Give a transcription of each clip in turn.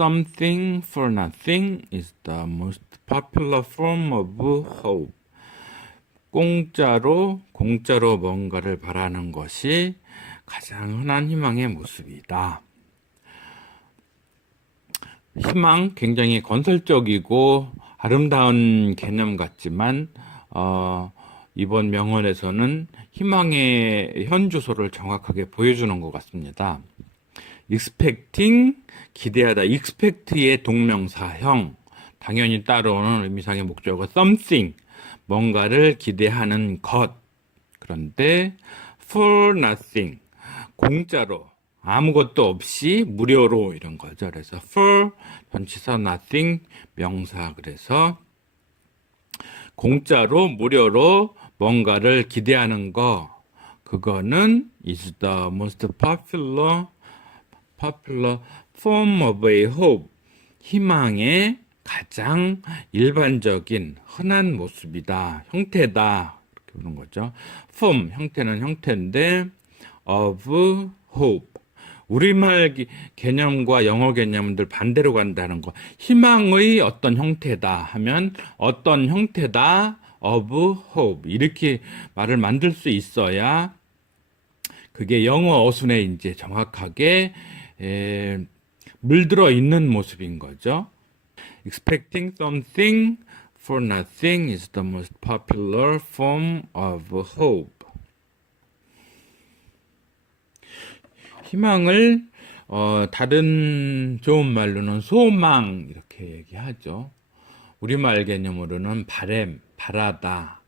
something for nothing is the most popular form of hope. 공짜로 뭔가를 바라는 것이 가장 흔한 희망의 모습이다. 희망 굉장히 건설적이고 아름다운 개념 같지만 이번 명언에서는 희망의 현주소를 정확하게 보여주는 것 같습니다. expecting, 기대하다. expect의 동명사형, 당연히 따라오는 의미상의 목적어 something, 뭔가를 기대하는 것. 그런데 for nothing, 공짜로, 아무것도 없이 무료로 이런 거죠. 그래서 for 전치사 nothing 명사, 그래서 공짜로 무료로 뭔가를 기대하는 거, 그거는 is the most popular form of a hope, 희망의 가장 일반적인 흔한 모습이다, 형태다, 이렇게 보는 거죠. form, 형태는 형태인데 of hope, 우리말 개념과 영어 개념들 반대로 간다는 거. 희망의 어떤 형태다 하면 어떤 형태다 of hope, 이렇게 말을 만들 수 있어야 그게 영어 어순에 이제 정확하게 물들어 있는 모습인 거죠. Expecting something for nothing is the most popular form of hope. 희망을 다른 좋은 말로는 소망 이렇게 얘기하죠. 우리말 개념으로는 바램, 바라다.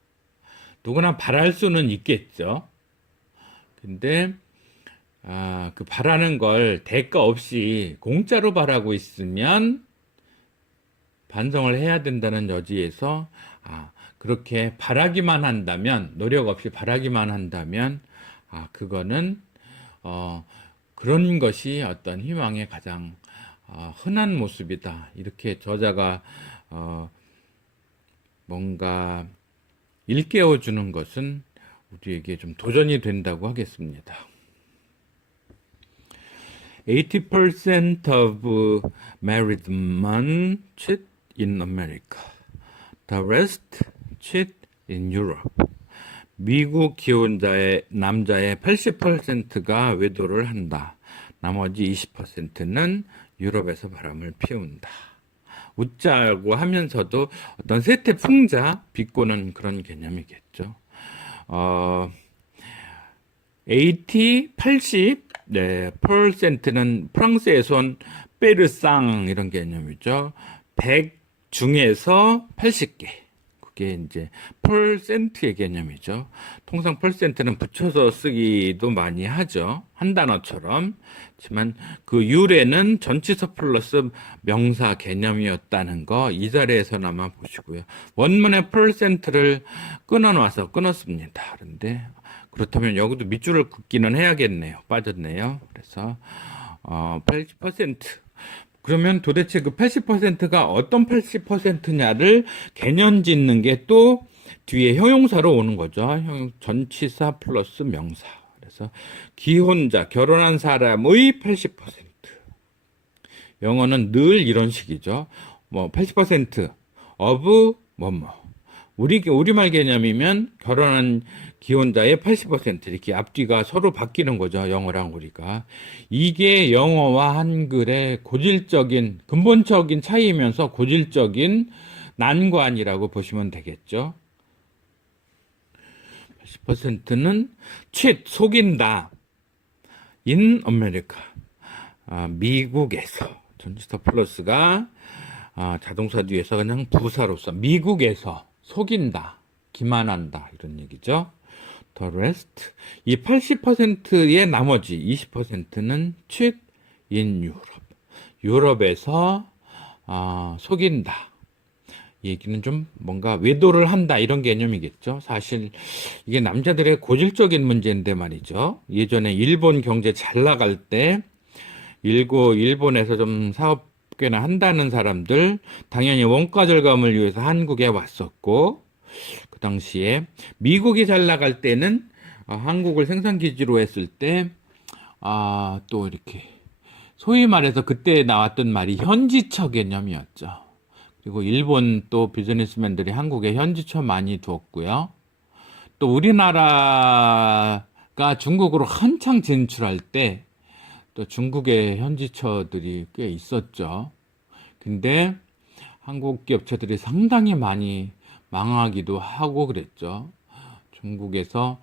누구나 바랄 수는 있겠죠. 근데 그 바라는 걸 대가 없이 공짜로 바라고 있으면 반성을 해야 된다는 여지에서 그렇게 바라기만 한다면, 노력 없이 바라기만 한다면 그거는 그런 것이 어떤 희망의 가장 흔한 모습이다. 이렇게 저자가 뭔가 일깨워 주는 것은 우리에게 좀 도전이 된다고 하겠습니다. 80% of married men cheat in America. The rest cheat in Europe. 미국 기혼자의 남자의 80%가 외도를 한다. 나머지 20%는 유럽에서 바람을 피운다. 웃자고 하면서도 어떤 세태풍자 비꼬는 그런 개념이겠죠. 80, %는 프랑스에서 온 페르상 이런 개념이죠. 100 중에서 80개. 그게 이제 %의 개념이죠. 통상 %는 붙여서 쓰기도 많이 하죠. 한 단어처럼. 하지만 그 유래는 전치사 플러스 명사 개념이었다는 거 이 자리에서나마 보시고요. 원문의 %를 끊었습니다. 그런데 그렇다면 여기도 밑줄을 긋기는 해야겠네요. 빠졌네요. 그래서 80%. 그러면 도대체 그 80%가 어떤 80%냐를 개념 짓는 게 또 뒤에 형용사로 오는 거죠. 전치사 플러스 명사. 그래서 기혼자, 결혼한 사람의 80%. 영어는 늘 이런 식이죠. 80% of 뭐뭐. 우리말 개념이면 결혼한 기혼자의 80% 이렇게 앞뒤가 서로 바뀌는 거죠. 영어랑 우리가. 이게 영어와 한글의 고질적인, 근본적인 차이이면서 고질적인 난관이라고 보시면 되겠죠. 80%는 cheat, 속인다. in America. 미국에서. 전치사 플러스가 자동사 뒤에서 그냥 부사로서 미국에서 속인다, 기만한다 이런 얘기죠. The rest, 이 80%의 나머지 20%는 cheat in Europe, 유럽에서 속인다. 이 얘기는 좀 뭔가 외도를 한다 이런 개념이겠죠. 사실 이게 남자들의 고질적인 문제인데 말이죠. 예전에 일본 경제 잘 나갈 때 일본에서 좀 사업 꽤나 한다는 사람들 당연히 원가 절감을 위해서 한국에 왔었고, 그 당시에 미국이 잘 나갈 때는 한국을 생산 기지로 했을 때 또 이렇게 소위 말해서 그때 나왔던 말이 현지처 개념이었죠. 그리고 일본 또 비즈니스맨들이 한국에 현지처 많이 두었고요. 또 우리나라가 중국으로 한창 진출할 때 또 중국의 현지처들이 꽤 있었죠. 근데 한국 기업체들이 상당히 많이 망하기도 하고 그랬죠. 중국에서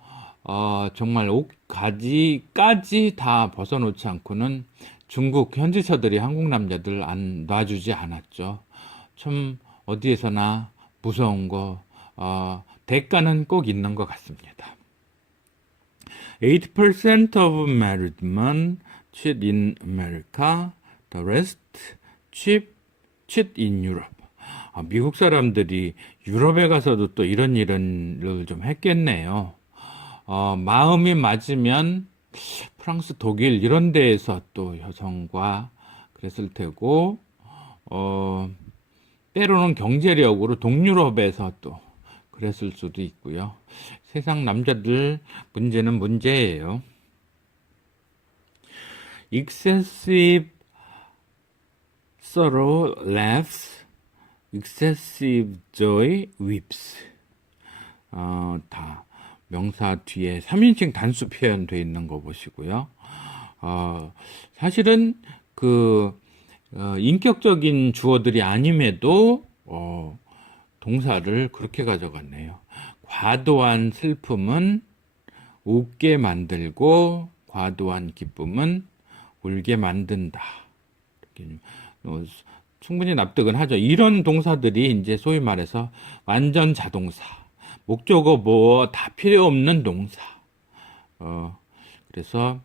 정말 옷가지까지 다 벗어놓지 않고는 중국 현지처들이 한국 남자들 안 놔주지 않았죠. 좀 어디에서나 무서운 거 대가는 꼭 있는 것 같습니다. 8% of married men cheat in America, the rest cheat in Europe. 미국 사람들이 유럽에 가서도 또 이런 일을 좀 했겠네요. 마음이 맞으면 프랑스, 독일 이런 데에서 또 여성과 그랬을 테고, 때로는 경제력으로 동유럽에서 또 그랬을 수도 있고요. 세상 남자들 문제는 문제예요. Excessive sorrow laughs, excessive joy weeps. 다 명사 뒤에 3인칭 단수 표현되어 있는 거 보시고요. 사실은 인격적인 주어들이 아님에도 동사를 그렇게 가져갔네요. 과도한 슬픔은 웃게 만들고 과도한 기쁨은 울게 만든다. 충분히 납득은 하죠. 이런 동사들이 이제 소위 말해서 완전 자동사, 목적어 뭐 다 필요 없는 동사. 그래서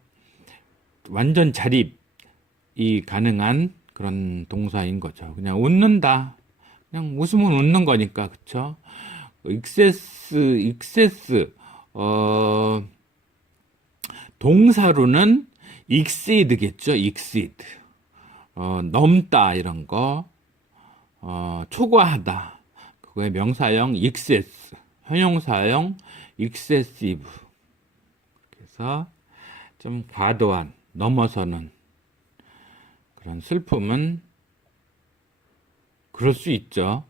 완전 자립이 가능한 그런 동사인 거죠. 그냥 웃는다. 그냥 웃으면 웃는 거니까, 그쵸? 익세스, 동사로는 exceed겠죠, exceed. 넘다, 이런 거. 초과하다. 그거의 명사형 excess. 형용사형 excessive. 그래서 좀 과도한, 넘어서는 그런 슬픔은 그럴 수 있죠.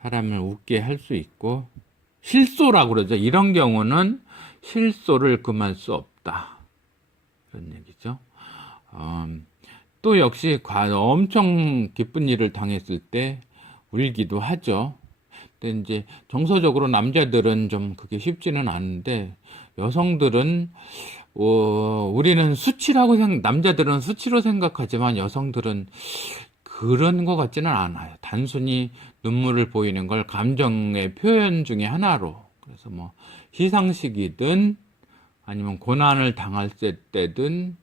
사람을 웃게 할 수 있고, 실소라고 그러죠. 이런 경우는 실소를 금할 수 없다. 그런 얘기죠. 또 역시 엄청 기쁜 일을 당했을 때 울기도 하죠. 근데 이제 정서적으로 남자들은 좀 그게 쉽지는 않은데, 여성들은 우리는 남자들은 수치로 생각하지만 여성들은 그런 것 같지는 않아요. 단순히 눈물을 보이는 걸 감정의 표현 중에 하나로. 그래서 뭐 시상식이든 아니면 고난을 당할 때든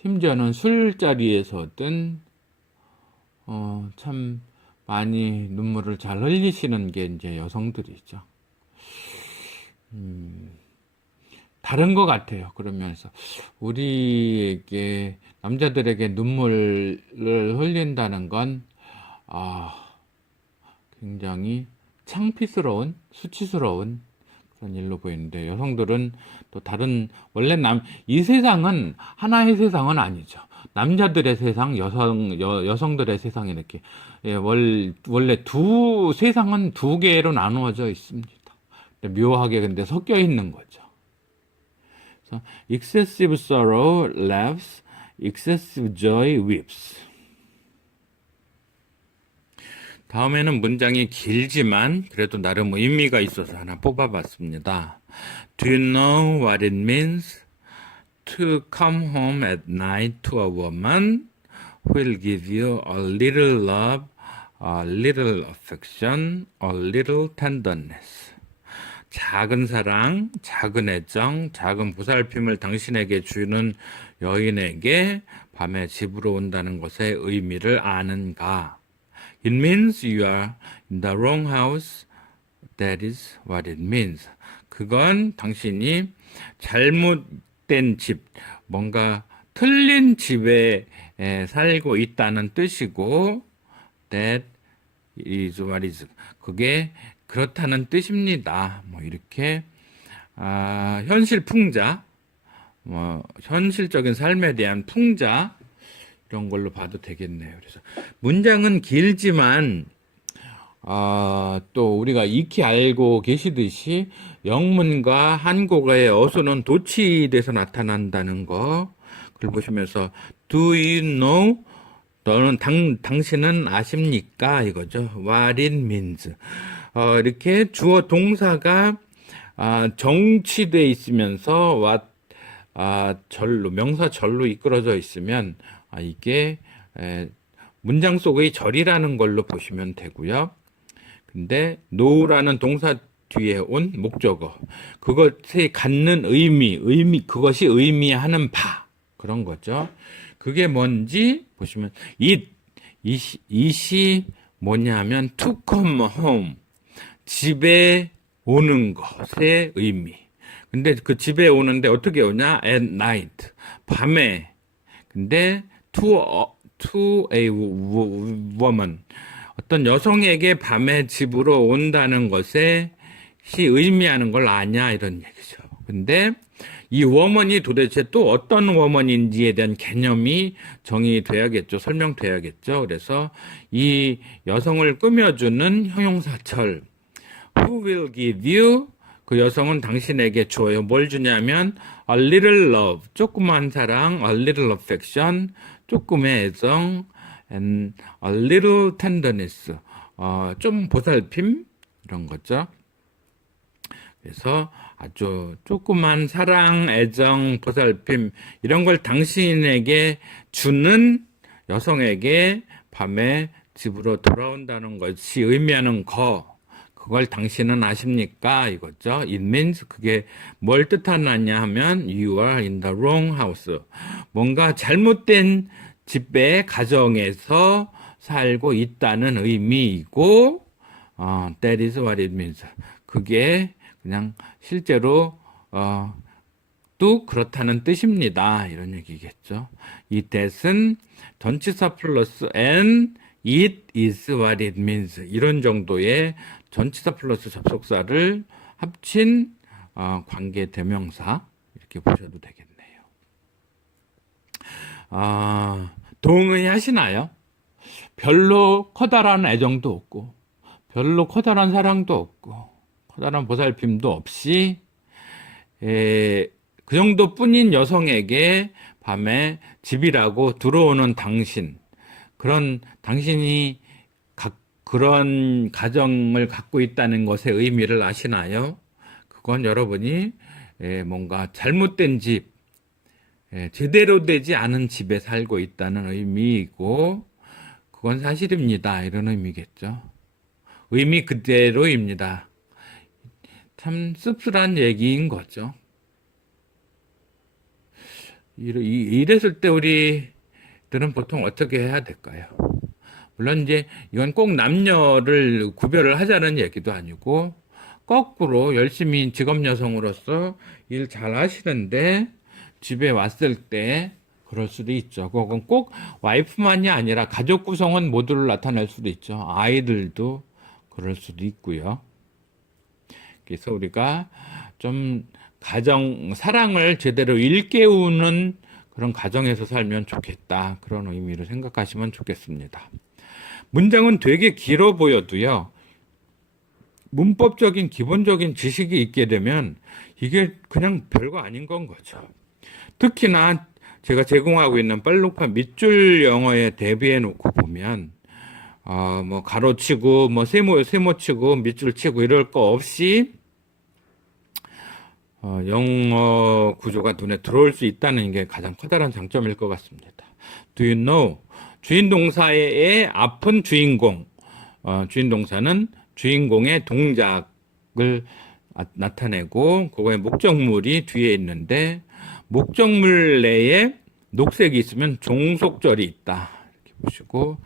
심지어는 술자리에서든 참 많이 눈물을 잘 흘리시는 게 이제 여성들이죠. 다른 것 같아요. 그러면서 우리에게 남자들에게 눈물을 흘린다는 건 굉장히 창피스러운, 수치스러운 그런 일로 보이는데, 여성들은 또 다른, 원래 이 세상은 하나의 세상은 아니죠. 남자들의 세상, 여성들의 세상, 이렇게 원래 세상은 두 개로 나누어져 있습니다. 묘하게 근데 섞여 있는 거죠. 그래서 excessive sorrow laughs, excessive joy weeps. 다음에는 문장이 길지만 그래도 나름 의미가 있어서 하나 뽑아봤습니다. Do you know what it means to come home at night to a woman who will give you a little love, a little affection, a little tenderness? 작은 사랑, 작은 애정, 작은 보살핌을 당신에게 주는 여인에게 밤에 집으로 온다는 것의 의미를 아는가? It means you are in the wrong house. That is what it means. 그건 당신이 잘못된 집, 뭔가 틀린 집에 살고 있다는 뜻이고, that is what is. 그게 그렇다는 뜻입니다. 뭐 이렇게 현실 풍자, 현실적인 삶에 대한 풍자, 그런 걸로 봐도 되겠네요. 그래서 문장은 길지만 또 우리가 익히 알고 계시듯이 영문과 한국어의 어순은 도치돼서 나타난다는 거 그걸 보시면서 Do you know? 너는 당신은 아십니까? 이거죠. What it means. 이렇게 주어 동사가 정치돼 있으면서 what 절로 명사 절로 이끌어져 있으면 이게 문장 속의 절이라는 걸로 보시면 되고요. 근데 know라는 동사 뒤에 온 목적어 그것이 갖는 의미 그것이 의미하는 바 그런 거죠. 그게 뭔지 보시면 it이 뭐냐면 to come home 집에 오는 것의 의미. 근데 그 집에 오는데 어떻게 오냐? at night 밤에. 근데 to a woman 어떤 여성에게 밤에 집으로 온다는 것에 의미하는 걸 아냐 이런 얘기죠. 근데 이 woman이 도대체 또 어떤 woman인지에 대한 개념이 정의돼야겠죠. 설명돼야겠죠. 그래서 이 여성을 꾸며주는 형용사절 who will give you 그 여성은 당신에게 줘요. 뭘 주냐면 a little love 조그만 사랑, a little affection 조금의 애정 and a little tenderness 좀 보살핌 이런 거죠. 그래서 아주 조그만 사랑, 애정, 보살핌 이런 걸 당신에게 주는 여성에게 밤에 집으로 돌아온다는 것이 의미하는 그걸 당신은 아십니까? 이거죠. It means 그게 뭘 뜻하느냐 하면 you are in the wrong house. 뭔가 잘못된 집에 가정에서 살고 있다는 의미이고 that is what it means. 그게 그냥 실제로 또 그렇다는 뜻입니다. 이런 얘기겠죠. 이 that은 전치사 플러스 and it is what it means. 이런 정도의 전치사 플러스 접속사를 합친 관계 대명사 이렇게 보셔도 되겠네요. 동의하시나요? 별로 커다란 애정도 없고 별로 커다란 사랑도 없고 커다란 보살핌도 없이 그 정도뿐인 여성에게 밤에 집이라고 들어오는 당신 그런 당신이 그런 가정을 갖고 있다는 것의 의미를 아시나요? 그건 여러분이 뭔가 잘못된 집 제대로 되지 않은 집에 살고 있다는 의미이고 그건 사실입니다. 이런 의미겠죠. 의미 그대로입니다. 참 씁쓸한 얘기인 거죠. 이랬을 때 우리들은 보통 어떻게 해야 될까요? 물론 이제 이건 꼭 남녀를 구별을 하자는 얘기도 아니고 거꾸로 열심히 직업 여성으로서 일 잘 하시는데 집에 왔을 때 그럴 수도 있죠. 그건 꼭 와이프만이 아니라 가족 구성원 모두를 나타낼 수도 있죠. 아이들도 그럴 수도 있고요. 그래서 우리가 좀 사랑을 제대로 일깨우는 그런 가정에서 살면 좋겠다. 그런 의미로 생각하시면 좋겠습니다. 문장은 되게 길어 보여도요. 문법적인 기본적인 지식이 있게 되면 이게 그냥 별거 아닌 건 거죠. 특히나 제가 제공하고 있는 빨록파 밑줄 영어에 대비해 놓고 보면 뭐 가로치고 뭐 세모치고 밑줄 치고 이럴 거 없이 영어 구조가 눈에 들어올 수 있다는 게 가장 커다란 장점일 것 같습니다. Do you know? 주인 동사의 앞은 주인공. 주인 동사는 주인공의 동작을 나타내고 그거의 목적물이 뒤에 있는데 목적물 내에 녹색이 있으면 종속절이 있다. 이렇게 보시고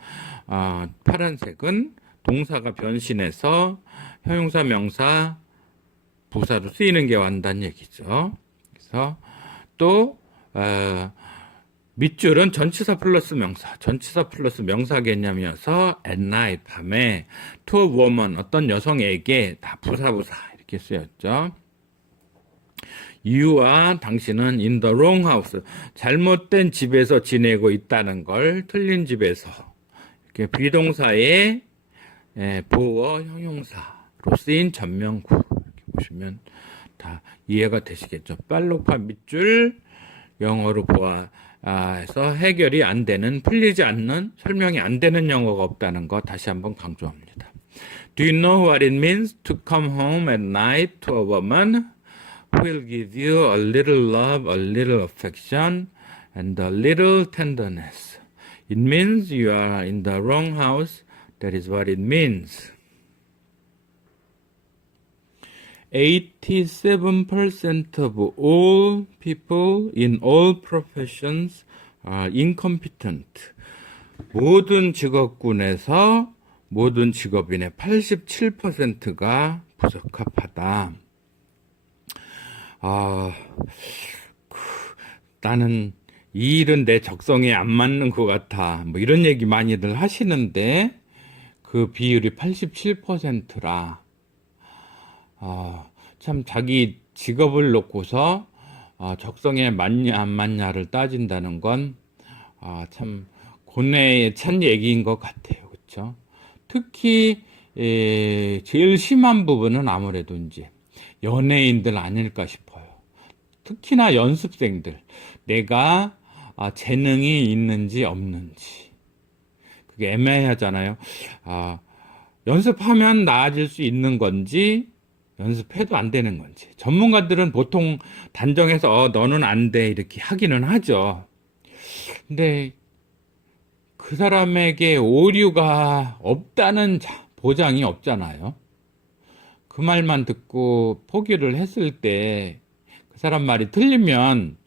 파란색은 동사가 변신해서 형용사, 명사, 부사로 쓰이는 게 완단 얘기죠. 그래서 또 밑줄은 전치사 플러스 명사 개념이어서 at night 밤에 to a woman 어떤 여성에게 다 부사 이렇게 쓰였죠. You와 당신은 in the wrong house. 잘못된 집에서 지내고 있다는 걸 틀린 집에서. 이렇게 비동사의 보어 형용사로 쓰인 전명구. 이렇게 보시면 다 이해가 되시겠죠. 빨로파 밑줄 영어로 보아서 해결이 안 되는, 풀리지 않는, 설명이 안 되는 영어가 없다는 거 다시 한번 강조합니다. Do you know what it means to come home at night to a woman who will give you a little love, a little affection, and a little tenderness? It means you are in the wrong house. That is what it means. 87% of all people in all professions are incompetent. 모든 직업군에서 모든 직업인의 87%가 부적합하다. 나는 이 일은 내 적성에 안 맞는 것 같아. 뭐 이런 얘기 많이들 하시는데 그 비율이 87%라. 참 자기 직업을 놓고서 적성에 맞냐 안 맞냐를 따진다는 건 참 고뇌에 찬 얘기인 것 같아요. 그렇죠? 특히 제일 심한 부분은 아무래도 이제 연예인들 아닐까 싶어요. 특히나 연습생들, 내가 재능이 있는지 없는지 그게 애매하잖아요. 연습하면 나아질 수 있는 건지 연습해도 안 되는 건지. 전문가들은 보통 단정해서 너는 안 돼 이렇게 하기는 하죠. 근데 그 사람에게 오류가 없다는 보장이 없잖아요. 그 말만 듣고 포기를 했을 때 그 사람 말이 틀리면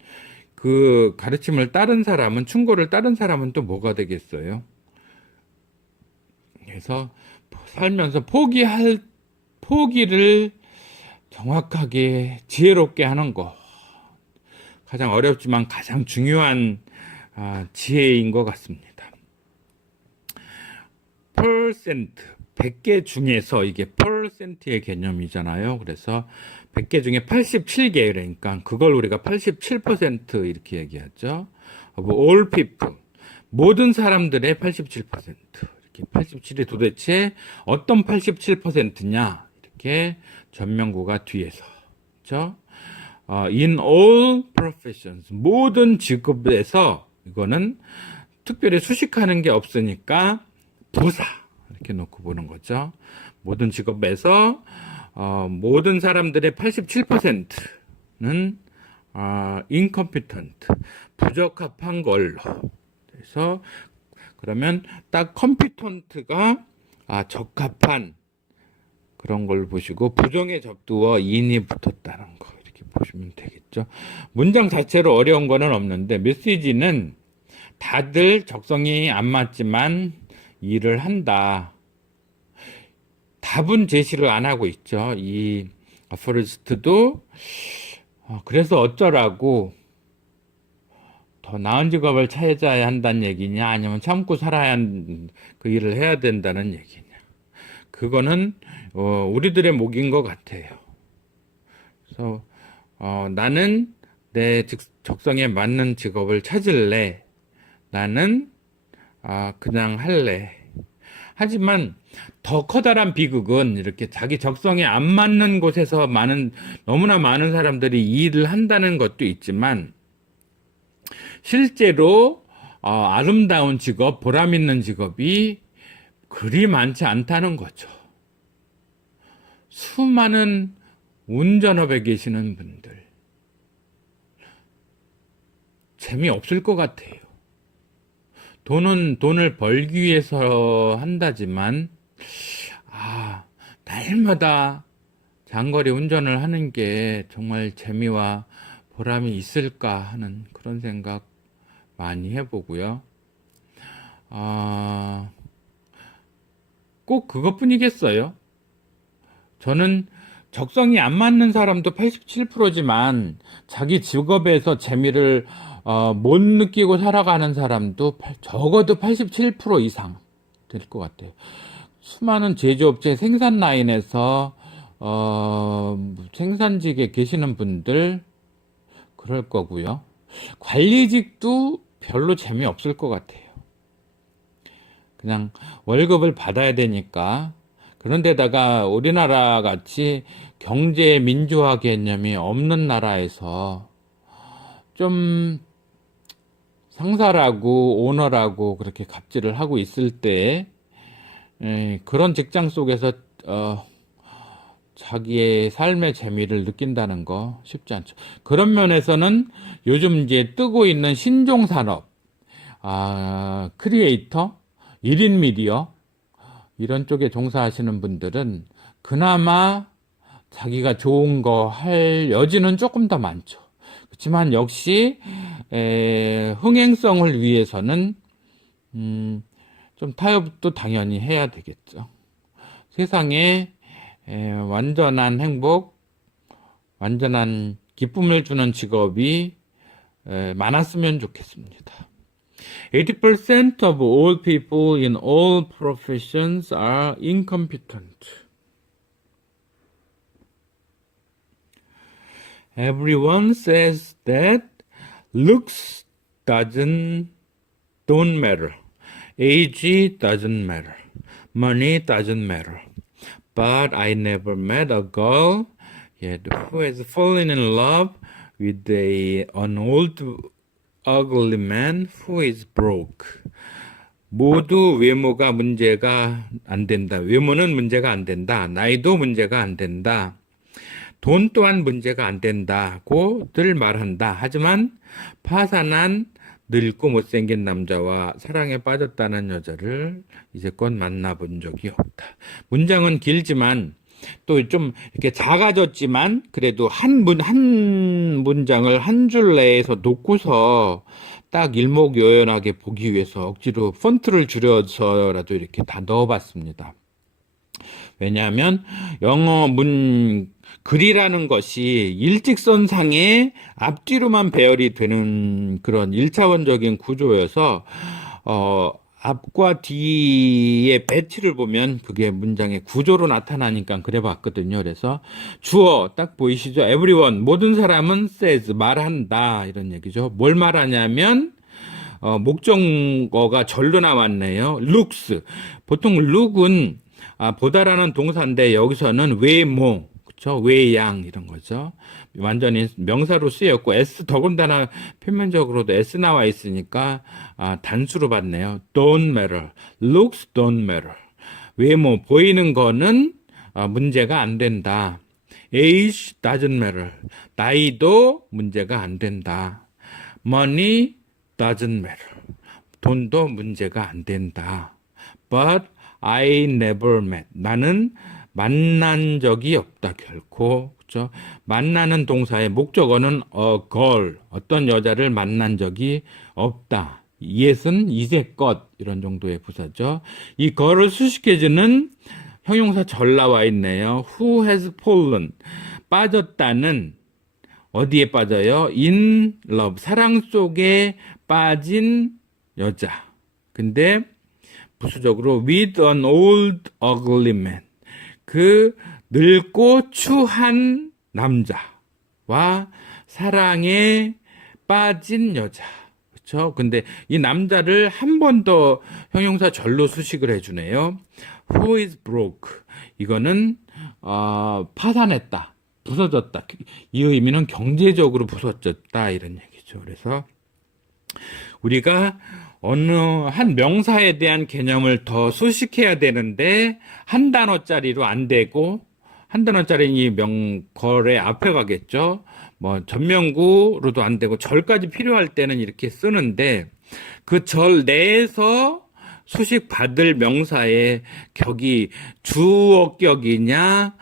그 가르침을 따른 사람은, 충고를 따른 사람은 또 뭐가 되겠어요? 그래서 살면서 포기를 정확하게 지혜롭게 하는 거 가장 어렵지만 가장 중요한 지혜인 것 같습니다. 퍼센트 100개 중에서 이게 퍼센트의 개념이잖아요. 그래서 100개 중에 87개, 그러니까 그걸 우리가 87% 이렇게 얘기하죠. of all people, 모든 사람들의 87%. 이렇게 87이 도대체 어떤 87%냐? 이렇게 전명구가 뒤에서. 그렇죠? In all professions, 모든 직업에서, 이거는 특별히 수식하는 게 없으니까 부사 이렇게 놓고 보는 거죠. 모든 직업에서 모든 사람들의 87%는 incompetent, 부적합한 걸로. 그래서 그러면 딱 competent가 적합한 그런 걸 보시고 부정의 접두어 in이 붙었다는 거 이렇게 보시면 되겠죠. 문장 자체로 어려운 거는 없는데 메시지는 다들 적성이 안 맞지만 일을 한다. 답은 제시를 안 하고 있죠. 이 아포리스트도 그래서 어쩌라고 더 나은 직업을 찾아야 한다는 얘기냐, 아니면 참고 살아야 그 일을 해야 된다는 얘기냐. 그거는 우리들의 몫인 것 같아요. 그래서 나는 내 적성에 맞는 직업을 찾을래. 나는 그냥 할래. 하지만 더 커다란 비극은 이렇게 자기 적성에 안 맞는 곳에서 너무나 많은 사람들이 이 일을 한다는 것도 있지만 실제로 아름다운 직업, 보람 있는 직업이 그리 많지 않다는 거죠. 수많은 운전업에 계시는 분들 재미없을 것 같아요. 돈을 벌기 위해서 한다지만 날마다 장거리 운전을 하는 게 정말 재미와 보람이 있을까 하는 그런 생각 많이 해보고요. 꼭 그것뿐이겠어요. 저는 적성이 안 맞는 사람도 87%지만 자기 직업에서 재미를 못 느끼고 살아가는 사람도 적어도 87% 이상 될 것 같아요. 수많은 제조업체 생산 라인에서 생산직에 계시는 분들 그럴 거고요. 관리직도 별로 재미없을 것 같아요. 그냥 월급을 받아야 되니까. 그런데다가 우리나라 같이 경제 민주화 개념이 없는 나라에서 좀 상사라고 오너라고 그렇게 갑질을 하고 있을 때 그런 직장 속에서 자기의 삶의 재미를 느낀다는 거 쉽지 않죠. 그런 면에서는 요즘 이제 뜨고 있는 신종 산업, 크리에이터, 1인 미디어 이런 쪽에 종사하시는 분들은 그나마 자기가 좋은 거 할 여지는 조금 더 많죠. 그렇지만 역시 흥행성을 위해서는 좀 타협도 당연히 해야 되겠죠. 세상에 완전한 행복, 완전한 기쁨을 주는 직업이 많았으면 좋겠습니다. 80% of all people in all professions are incompetent. Everyone says that looks don't matter. Age doesn't matter. Money doesn't matter. But I never met a girl yet who has fallen in love with an old ugly man who is broke. 모두 외모가 문제가 안 된다. 외모는 문제가 안 된다. 나이도 문제가 안 된다. 돈 또한 문제가 안 된다고 늘 말한다. 하지만 파산한 늙고 못생긴 남자와 사랑에 빠졌다는 여자를 이제껏 만나본 적이 없다. 문장은 길지만 또 좀 이렇게 작아졌지만 그래도 한 문장을 한 줄 내에서 놓고서 딱 일목요연하게 보기 위해서 억지로 폰트를 줄여서라도 이렇게 다 넣어봤습니다. 왜냐하면 영어 글이라는 것이 일직선상에 앞뒤로만 배열이 되는 그런 1차원적인 구조여서 앞과 뒤의 배치를 보면 그게 문장의 구조로 나타나니까 그래 봤거든요. 그래서 주어 딱 보이시죠? everyone 모든 사람은 says 말한다 이런 얘기죠. 뭘 말하냐면 목적어가 절로 나왔네요. looks 보통 look은 보다라는 동사인데 여기서는 외모 그렇죠? 외양 이런 거죠. 완전히 명사로 쓰였고 s 더군다나 표면적으로도 s 나와 있으니까 단수로 봤네요. don't matter, looks don't matter. 외모 보이는 거는 문제가 안 된다. age doesn't matter. 나이도 문제가 안 된다. money doesn't matter. 돈도 문제가 안 된다. but I never met. 나는 만난 적이 없다 결코. 그렇죠? 만나는 동사의 목적어는 a girl. 어떤 여자를 만난 적이 없다. yet은 이제껏 이런 정도의 부사죠. 이 gir을 수식해주는 형용사 절 나와 있네요. who has fallen. 빠졌다는 어디에 빠져요? in love. 사랑 속에 빠진 여자. 근데 부수적으로 with an old ugly man. 그 늙고 추한 남자와 사랑에 빠진 여자. 그렇죠? 근데 이 남자를 한 번 더 형용사 절로 수식을 해주네요. Who is broke? 이거는 파산했다, 부서졌다. 이 의미는 경제적으로 부서졌다 이런 얘기죠. 그래서 우리가 어느 한 명사에 대한 개념을 더 수식해야 되는데 한 단어짜리로 안 되고 한 단어짜리 이 거래 앞에 가겠죠. 뭐 전명구로도 안 되고 절까지 필요할 때는 이렇게 쓰는데 그 절 내에서 수식 받을 명사의 격이 주어격이냐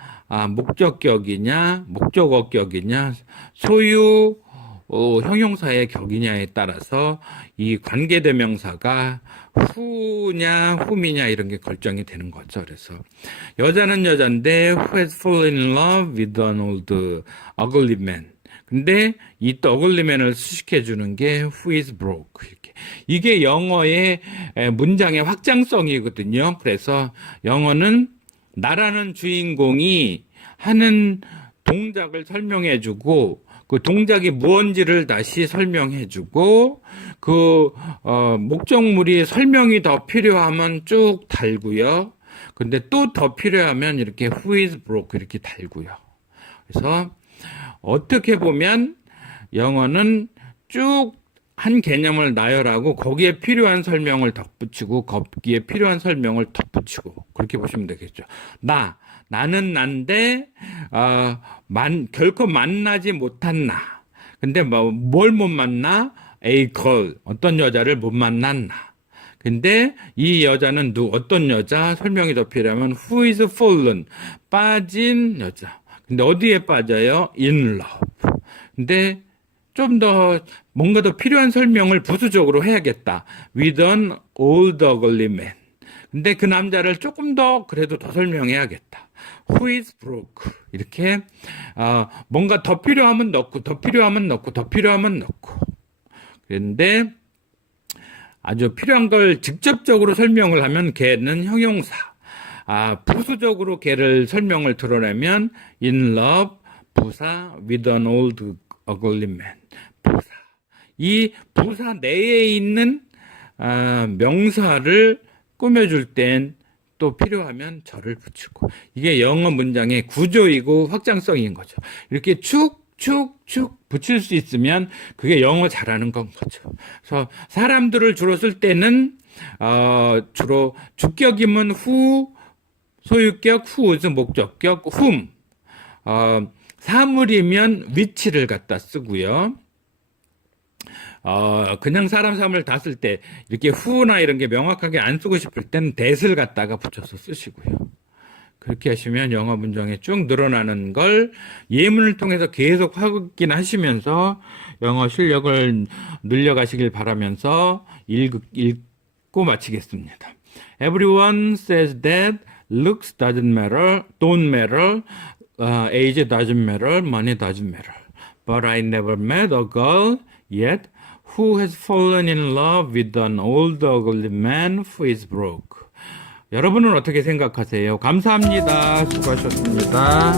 목적격이냐 목적어격이냐 소유 형용사의 격이냐에 따라서 이 관계대명사가 who냐 whom이냐 이런 게 결정이 되는 거죠. 그래서 여자는 여잔데 who has fallen in love with an old ugly man. 근데 이 또 ugly man을 수식해 주는 게 who is broke. 이렇게. 이게 영어의 문장의 확장성이거든요. 그래서 영어는 나라는 주인공이 하는 동작을 설명해 주고 그 동작이 무언지를 다시 설명해주고 그 목적물이 설명이 더 필요하면 쭉 달고요. 근데 또 더 필요하면 이렇게 who is broke 이렇게 달고요. 그래서 어떻게 보면 영어는 쭉 한 개념을 나열하고 거기에 필요한 설명을 덧붙이고 거기에 필요한 설명을 덧붙이고 그렇게 보시면 되겠죠. 나는 난데 결코 만나지 못한 나. 근데 뭘 못 만나? A girl 어떤 여자를 못 만났나. 근데 이 여자는 어떤 여자? 설명이 더 필요하면 who is fallen 빠진 여자. 근데 어디에 빠져요? in love. 근데 좀 더 뭔가 더 필요한 설명을 부수적으로 해야겠다. with an old ugly man. 근데 그 남자를 조금 더 그래도 더 설명해야겠다. who is broke. 이렇게 뭔가 더 필요하면 넣고 더 필요하면 넣고 더 필요하면 넣고. 그런데 아주 필요한 걸 직접적으로 설명을 하면 걔는 형용사. 부수적으로 걔를 설명을 드러내면 in love 부사 with an old ugly man. 부사. 이 부사 내에 있는 명사를 꾸며줄 땐 또 필요하면 절을 붙이고. 이게 영어 문장의 구조이고 확장성인 거죠. 이렇게 축 붙일 수 있으면 그게 영어 잘하는 건 거죠. 그래서 사람들을 주로 쓸 때는 주로 주격이면 who, 소유격 whose, 목적격 whom, 사물이면 which를 갖다 쓰고요. 그냥 사람을 다 쓸 때 이렇게 who나 이런 게 명확하게 안 쓰고 싶을 때는 that을 갖다가 붙여서 쓰시고요. 그렇게 하시면 영어 문장이 쭉 늘어나는 걸 예문을 통해서 계속 확인하시면서 영어 실력을 늘려가시길 바라면서 읽고 마치겠습니다. Everyone says that looks doesn't matter, don't matter, age doesn't matter, money doesn't matter. But I never met a girl yet who has fallen in love with an old ugly man who is broke. 여러분은 어떻게 생각하세요? 감사합니다. 수고하셨습니다.